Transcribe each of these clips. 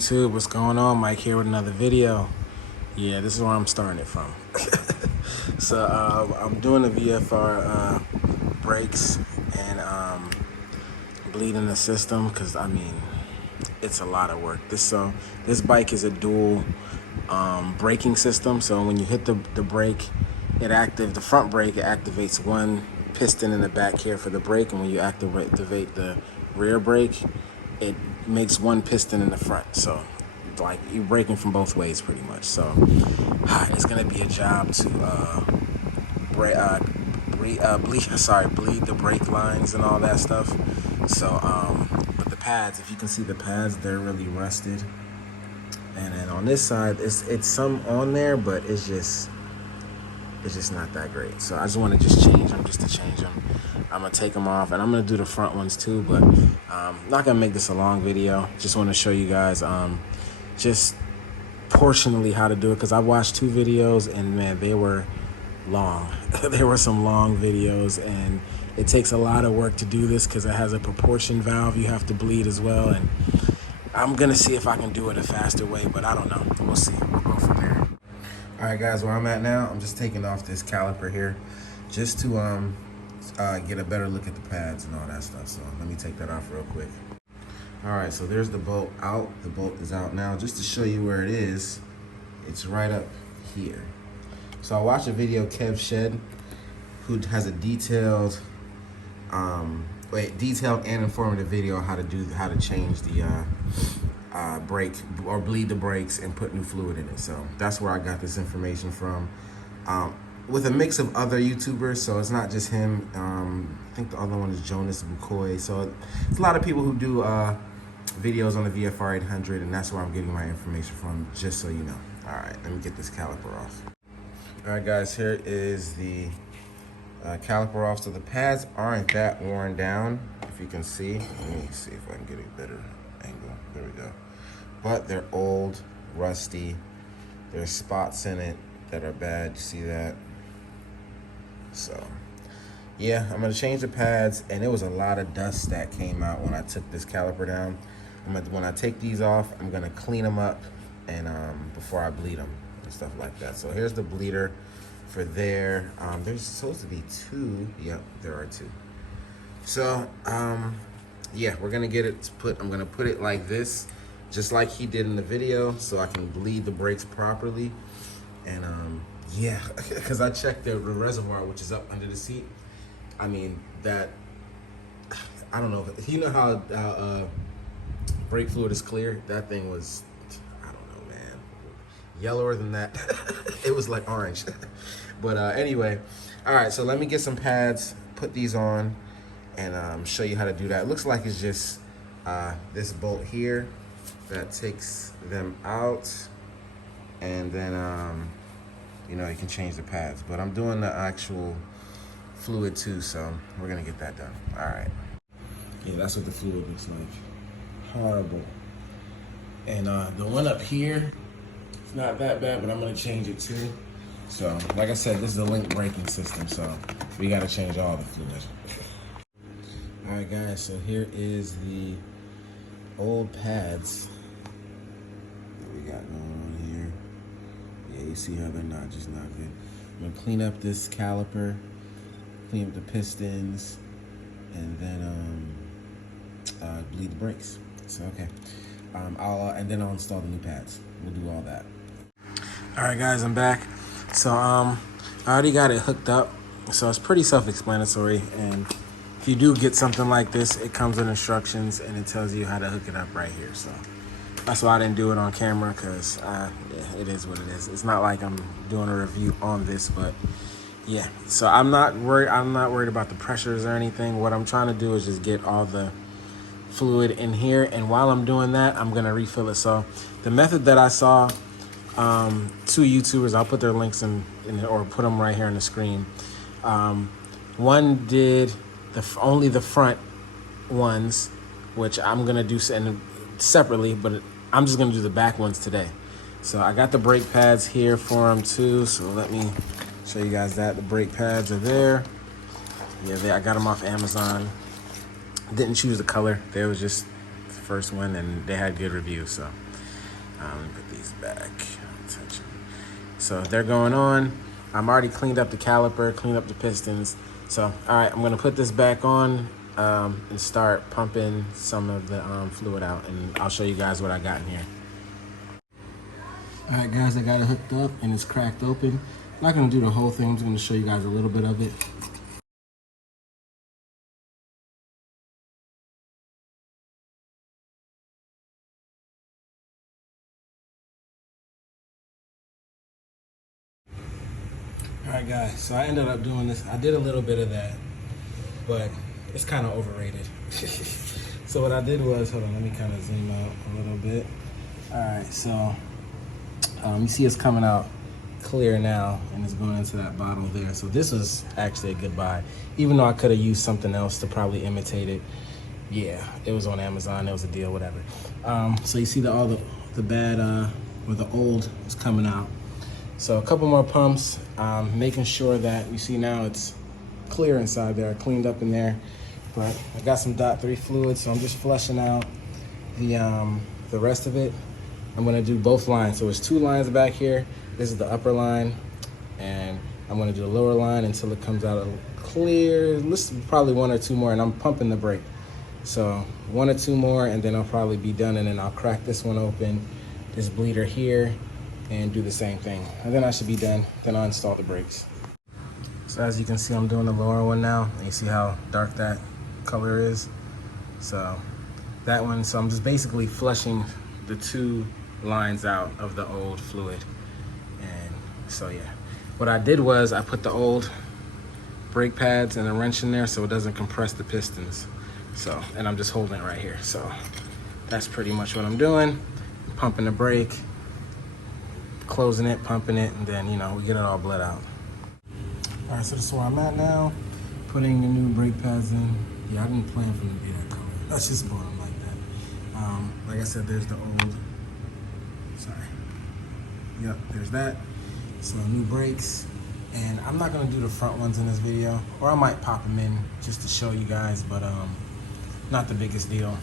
YouTube? What's going on? Mike here with another video. Yeah, this is where I'm starting it from. So I'm doing the VFR brakes and bleeding the system because I mean it's a lot of work. This bike is a dual braking system. So when you hit the brake, the front brake, it activates one piston in the back here for the brake, and when you activate the rear brake, it makes one piston in the front. So like you're braking from both ways pretty much. So it's gonna be a job to bleed the brake lines and all that stuff. So but the pads, if you can see the pads, they're really rusted. And then on this side, it's some on there, but it's just not that great. So I just want to change them, just to change them. I'm gonna take them off, and I'm gonna do the front ones too, but not gonna make this a long video. Just want to show you guys just portionally how to do it, because I watched 2 videos and man, they were long. There were some long videos, and it takes a lot of work to do this because it has a proportion valve you have to bleed as well. And I'm gonna see if I can do it a faster way, but I don't know. We'll see. We'll go from there. All right, guys, where I'm at now, I'm just taking off this caliper here just to get a better look at the pads and all that stuff. So let me take that off real quick. All right, so there's the bolt out. The bolt is out now. Just to show you where it is, it's right up here. So I watched a video, Kev Shed, who has a detailed and informative video on how to change the brake or bleed the brakes and put new fluid in it. So that's where I got this information from, with a mix of other YouTubers. So it's not just him. I think the other one is Jonas Bukoy. So it's a lot of people who do videos on the VFR800, and that's where I'm getting my information from, just so you know. All right, let me get this caliper off. All right, guys, here is the caliper off. So the pads aren't that worn down, if you can see. Let me see if I can get a better angle. There we go. But they're old, rusty. There's spots in it that are bad. You see that? So yeah, I'm gonna change the pads, and there was a lot of dust that came out when I took this caliper down. When I take these off, I'm gonna clean them up and before I bleed them and stuff like that. So here's the bleeder for there. There's supposed to be 2. Yep, there are 2. So yeah, we're gonna get it I'm gonna put it like this, just like he did in the video, so I can bleed the brakes properly. And yeah, because I checked the reservoir, which is up under the seat. I mean, that, I don't know, you know how brake fluid is clear? That thing was, I don't know, man, yellower than that. It was like orange. But anyway, all right, so let me get some pads, put these on, and show you how to do that. It looks like it's just this bolt here that takes them out, and then you know, you can change the pads. But I'm doing the actual fluid too, so we're gonna get that done. All right. Yeah, that's what the fluid looks like. Horrible. And the one up here, it's not that bad, but I'm gonna change it too. So, like I said, this is a link braking system, so we gotta change all the fluid. All right, guys, so here is the old pads that we got going on here. Yeah, you see how they're not good. I'm gonna clean up this caliper, clean up the pistons, and then bleed the brakes. So okay, and then I'll install the new pads. We'll do all that. All right, guys, I'm back. So I already got it hooked up, so it's pretty self-explanatory. And if you do get something like this, it comes with instructions and it tells you how to hook it up right here. So that's why I didn't do it on camera, because yeah, it is what it is. It's not like I'm doing a review on this, but yeah. So I'm not worried about the pressures or anything. What I'm trying to do is just get all the fluid in here, and while I'm doing that, I'm gonna refill it. So the method that I saw 2 YouTubers, I'll put their links in or put them right here on the screen. One did only the front ones, which I'm gonna do separately, but I'm just gonna do the back ones today. So I got the brake pads here for them too, so let me show you guys that. The brake pads are there. Yeah, I got them off Amazon. Didn't choose the color. They was just the first one, and they had good reviews. So Let me put these back. So they're going on. I'm already cleaned up the caliper, cleaned up the pistons. So, all right, I'm gonna put this back on and start pumping some of the fluid out, and I'll show you guys what I got in here. All right, guys, I got it hooked up and it's cracked open. I'm not gonna do the whole thing. I'm just gonna show you guys a little bit of it. All right, guys, so I ended up doing this. I did a little bit of that, but it's kind of overrated. So what I did was, hold on, let me kind of zoom out a little bit. All right, so you see it's coming out clear now, and it's going into that bottle there. So this was actually a good buy, even though I could have used something else to probably imitate it. Yeah, it was on Amazon. It was a deal, whatever. So you see all the bad or the old is coming out. So a couple more pumps, making sure that you see now it's clear inside there. I cleaned up in there, but I got some .3 fluid, so I'm just flushing out the rest of it. I'm gonna do both lines. So there's 2 lines back here. This is the upper line, and I'm gonna do the lower line until it comes out clear. This is probably 1 or 2 more, and I'm pumping the brake. So 1 or 2 more, and then I'll probably be done, and then I'll crack this one open, this bleeder here, and do the same thing. And then I should be done. Then I'll install the brakes. So as you can see, I'm doing the lower one now. And you see how dark that color is? So that one, so I'm just basically flushing the 2 lines out of the old fluid. And so yeah, what I did was I put the old brake pads and a wrench in there so it doesn't compress the pistons. So, and I'm just holding it right here. So that's pretty much what I'm doing. Pumping the brake, closing it, pumping it, and then, you know, we get it all bled out. All right, so this is where I'm at now. Putting the new brake pads in. Yeah, I didn't plan for them to be that color. That's just bought them like that. Like I said, there's the old, sorry. Yep, there's that. So new brakes. And I'm not gonna do the front ones in this video, or I might pop them in just to show you guys, but not the biggest deal.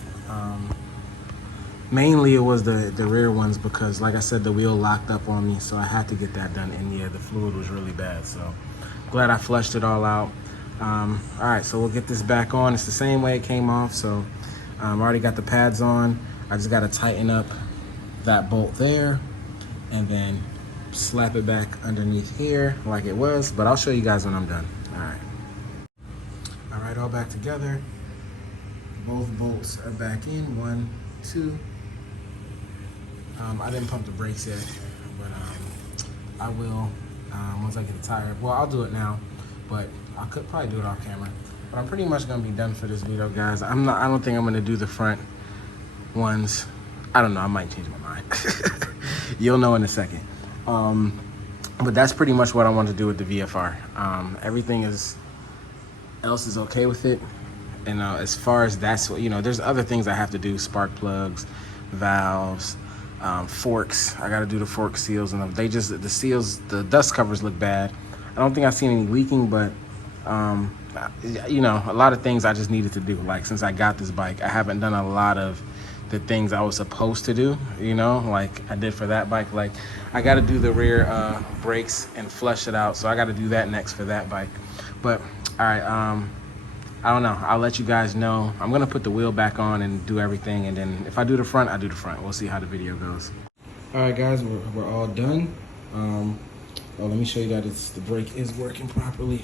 Mainly it was the rear ones because, like I said, the wheel locked up on me, so I had to get that done. And yeah, the fluid was really bad, so glad I flushed it all out. All right, so we'll get this back on. It's the same way it came off, so I already got the pads on. I just got to tighten up that bolt there and then slap it back underneath here like it was, but I'll show you guys when I'm done. All right, all back together. Both bolts are back in, 1, 2. I didn't pump the brakes yet, but I will once I get it tired. Well, I'll do it now, but I could probably do it off camera. But I'm pretty much gonna be done for this video, guys. I don't think I'm gonna do the front ones. I don't know, I might change my mind. You'll know in a second. But that's pretty much what I want to do with the VFR. Everything else is okay with it. And as far as that's what, you know, there's other things I have to do, spark plugs, valves, forks. I got to do the fork seals, and the seals, the dust covers look bad. I don't think I've seen any leaking, but you know, a lot of things I just needed to do. Like, since I got this bike, I haven't done a lot of the things I was supposed to do, you know, like I did for that bike. Like, I got to do the rear brakes and flush it out, so I got to do that next for that bike. But all right, I don't know, I'll let you guys know. I'm gonna put the wheel back on and do everything, and then if I do the front, I do the front. We'll see how the video goes. All right, guys, we're all done. Oh, let me show you that the brake is working properly.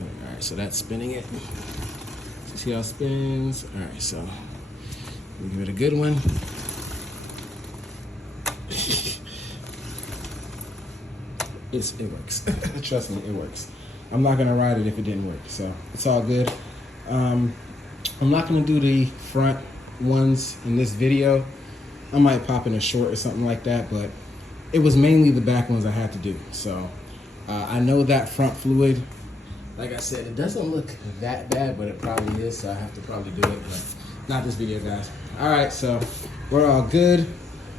All right, so that's spinning it. See how it spins? All right, so we'll give it a good one. It works. Trust me, it works. I'm not gonna ride it if it didn't work, so it's all good. I'm not gonna do the front ones in this video. I might pop in a short or something like that, but it was mainly the back ones I had to do. So I know that front fluid, like I said, it doesn't look that bad, but it probably is, so I have to probably do it, but not this video, guys. All right, so we're all good.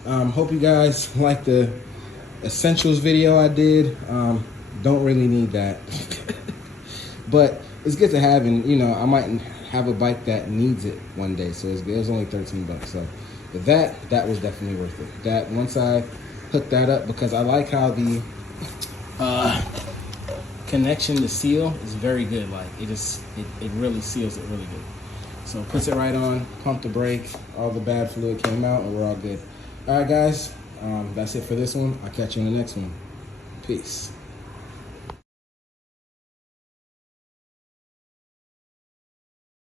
Hope you guys like the essentials video I did. Don't really need that. But it's good to have, and you know, I might have a bike that needs it one day, so it was only 13 bucks, so But that was definitely worth it. That once I hooked that up, because I like how the connection to seal is very good. Like it really seals it really good. So puts it right on, pump the brake, all the bad fluid came out, and we're all good. All right, guys, that's it for this one. I'll catch you in the next one. Peace.